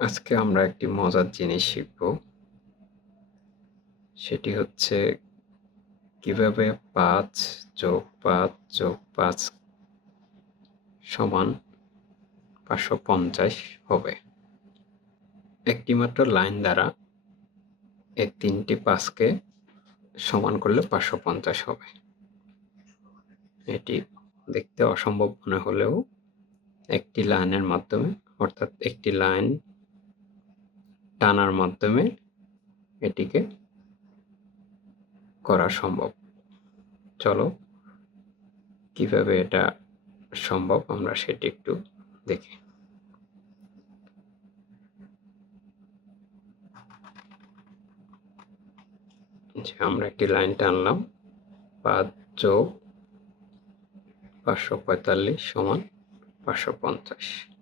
আজকে আমরা একটি মজার জিনিস শিখব। সেটি হচ্ছে কিভাবে ৫ + ৫ + ৫ সমান ৫৫০ হবে। একটি মাত্র লাইন দ্বারা এই ৩টি ৫কে সমান করলে ৫৫০ হবে। এটি দেখতে অসম্ভব মনে হলেও একটি লাইনের মাধ্যমে, অর্থাৎ একটি লাইন টানার মাধ্যমে এটিকে করা সম্ভব। চলো কিভাবে এটা সম্ভব আমরা সেটি একটু দেখি। আমরা একটি লাইন টানলাম, ৫ + ৫৪৫ = ৫৫০।